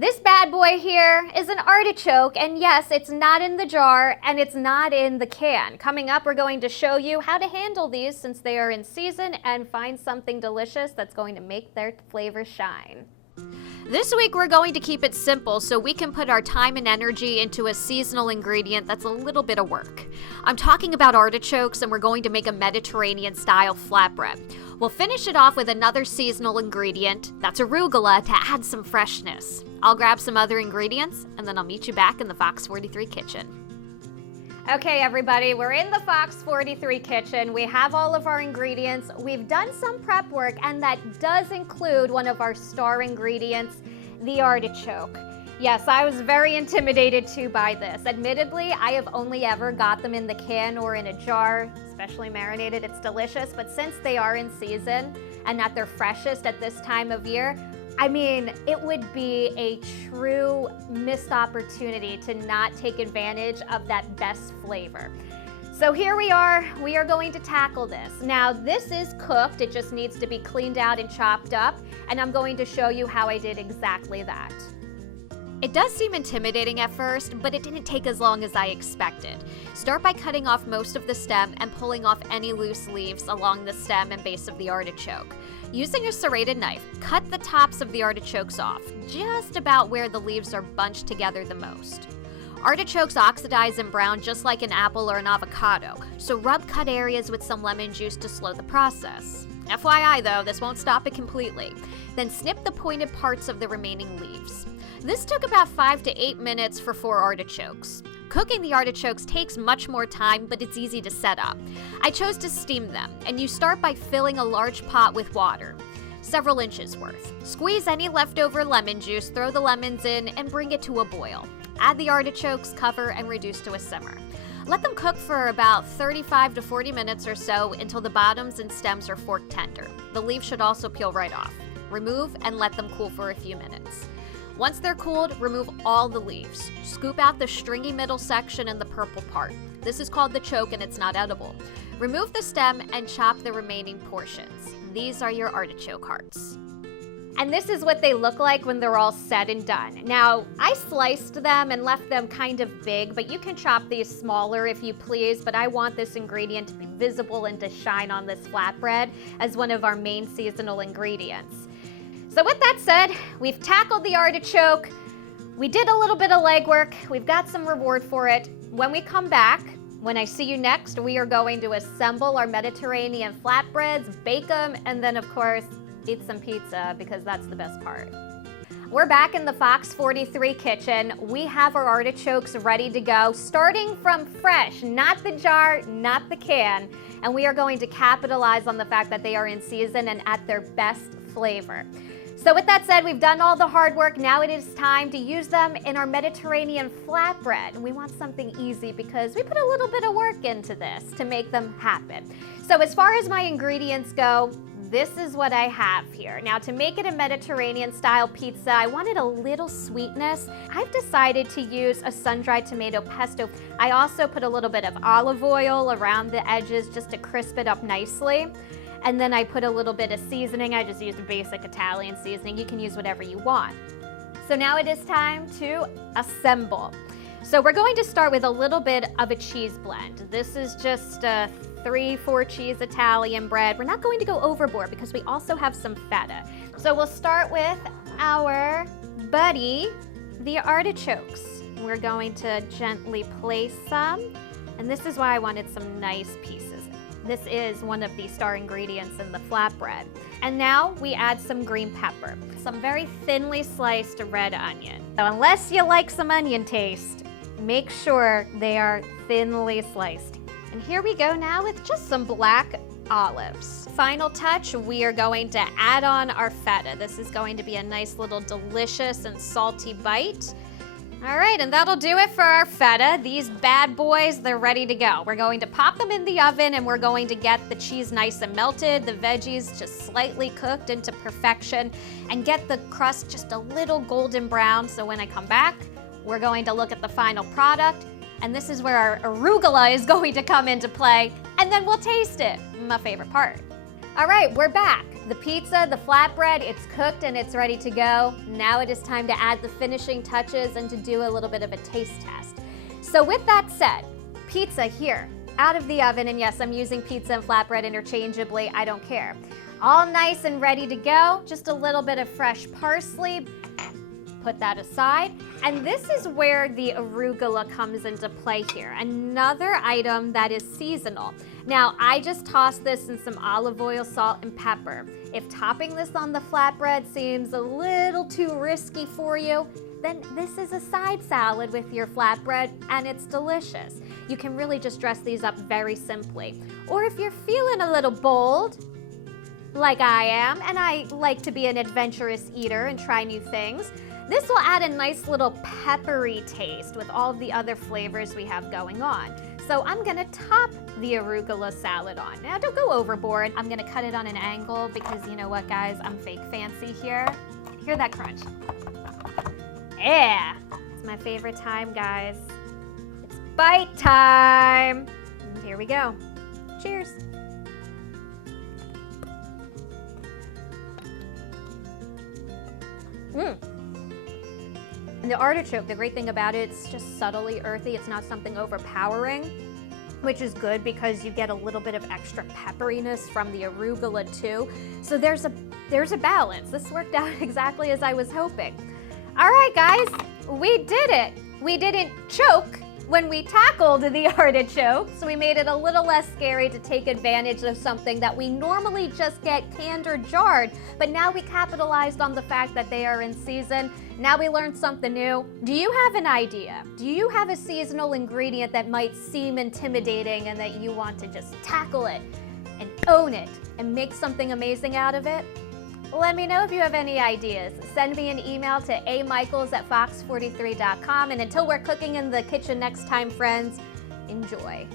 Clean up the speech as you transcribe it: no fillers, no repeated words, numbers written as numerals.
This bad boy here is an artichoke, and yes, it's not in the jar and it's not in the can. Coming up, we're going to show you how to handle these since they are in season and find something delicious that's going to make their flavor shine. This week we're going to keep it simple so we can put our time and energy into a seasonal ingredient that's a little bit of work. I'm talking about artichokes, and we're going to make a Mediterranean-style flatbread. We'll finish it off with another seasonal ingredient, that's arugula, to add some freshness. I'll grab some other ingredients, and then I'll meet you back in the Fox 43 kitchen. Okay, everybody, we're in the Fox 43 kitchen. We have all of our ingredients. We've done some prep work, and that does include one of our star ingredients, the artichoke. Yes, I was very intimidated too by this. Admittedly, I have only ever got them in the can or in a jar, especially marinated. It's delicious, but since they are in season and at their freshest at this time of year, I mean, it would be a true missed opportunity to not take advantage of that best flavor. So here we are going to tackle this. Now, this is cooked, it just needs to be cleaned out and chopped up, and I'm going to show you how I did exactly that. It does seem intimidating at first, but it didn't take as long as I expected. Start by cutting off most of the stem and pulling off any loose leaves along the stem and base of the artichoke. Using a serrated knife, cut the tops of the artichokes off, just about where the leaves are bunched together the most. Artichokes oxidize and brown just like an apple or an avocado, so rub cut areas with some lemon juice to slow the process. FYI though, this won't stop it completely. Then snip the pointed parts of the remaining leaves. This took about 5 to 8 minutes for 4 artichokes. Cooking the artichokes takes much more time, but it's easy to set up. I chose to steam them, and you start by filling a large pot with water, several inches worth. Squeeze any leftover lemon juice, throw the lemons in, and bring it to a boil. Add the artichokes, cover, and reduce to a simmer. Let them cook for about 35 to 40 minutes or so until the bottoms and stems are fork tender. The leaves should also peel right off. Remove and let them cool for a few minutes. Once they're cooled, remove all the leaves. Scoop out the stringy middle section and the purple part. This is called the choke and it's not edible. Remove the stem and chop the remaining portions. These are your artichoke hearts. And this is what they look like when they're all said and done. Now, I sliced them and left them kind of big, but you can chop these smaller if you please, but I want this ingredient to be visible and to shine on this flatbread as one of our main seasonal ingredients. So with that said, we've tackled the artichoke. We did a little bit of legwork. We've got some reward for it. When we come back, when I see you next, we are going to assemble our Mediterranean flatbreads, bake them, and then of course, eat some pizza because that's the best part. We're back in the Fox 43 kitchen. We have our artichokes ready to go, starting from fresh, not the jar, not the can. And we are going to capitalize on the fact that they are in season and at their best flavor. So with that said, we've done all the hard work. Now it is time to use them in our Mediterranean flatbread. And we want something easy because we put a little bit of work into this to make them happen. So as far as my ingredients go, this is what I have here. Now to make it a Mediterranean style pizza, I wanted a little sweetness. I've decided to use a sun-dried tomato pesto. I also put a little bit of olive oil around the edges just to crisp it up nicely. And then I put a little bit of seasoning. I just used a basic Italian seasoning. You can use whatever you want. So now it is time to assemble. So we're going to start with a little bit of a cheese blend. This is just a 3-4 cheese Italian bread. We're not going to go overboard because we also have some feta. So we'll start with our buddy, the artichokes. We're going to gently place some, and this is why I wanted some nice pieces. This is one of the star ingredients in the flatbread. And now we add some green pepper, some very thinly sliced red onion. So unless you like some onion taste, make sure they are thinly sliced. And here we go now with just some black olives. Final touch, we are going to add on our feta. This is going to be a nice little delicious and salty bite. All right, and that'll do it for our feta. These bad boys, they're ready to go. We're going to pop them in the oven and we're going to get the cheese nice and melted, the veggies just slightly cooked into perfection, and get the crust just a little golden brown. So when I come back, we're going to look at the final product, and this is where our arugula is going to come into play, and then we'll taste it, my favorite part. All right, we're back. The pizza, the flatbread, it's cooked and it's ready to go. Now it is time to add the finishing touches and to do a little bit of a taste test. So with that said, pizza here, out of the oven, and yes, I'm using pizza and flatbread interchangeably, I don't care. All nice and ready to go, just a little bit of fresh parsley. Put that aside. And this is where the arugula comes into play here. Another item that is seasonal. Now, I just tossed this in some olive oil, salt, and pepper. If topping this on the flatbread seems a little too risky for you, then this is a side salad with your flatbread, and it's delicious. You can really just dress these up very simply. Or if you're feeling a little bold, like I am, and I like to be an adventurous eater and try new things, this will add a nice little peppery taste with all of the other flavors we have going on. So I'm gonna top the arugula salad on. Now don't go overboard. I'm gonna cut it on an angle because you know what, guys, I'm fake fancy here. Hear that crunch? Yeah, it's my favorite time, guys. It's bite time. And here we go. Cheers. And the artichoke, the great thing about it, it's just subtly earthy. It's not something overpowering, which is good because you get a little bit of extra pepperiness from the arugula too. So there's a balance. This worked out exactly as I was hoping. All right, guys, we did it. We didn't choke when we tackled the artichoke, so we made it a little less scary to take advantage of something that we normally just get canned or jarred, but now we capitalized on the fact that they are in season. Now we learned something new. Do you have an idea? Do you have a seasonal ingredient that might seem intimidating and that you want to just tackle it and own it and make something amazing out of it? Let me know if you have any ideas. Send me an email to amikles@fox43.com. And until we're cooking in the kitchen next time, friends, enjoy.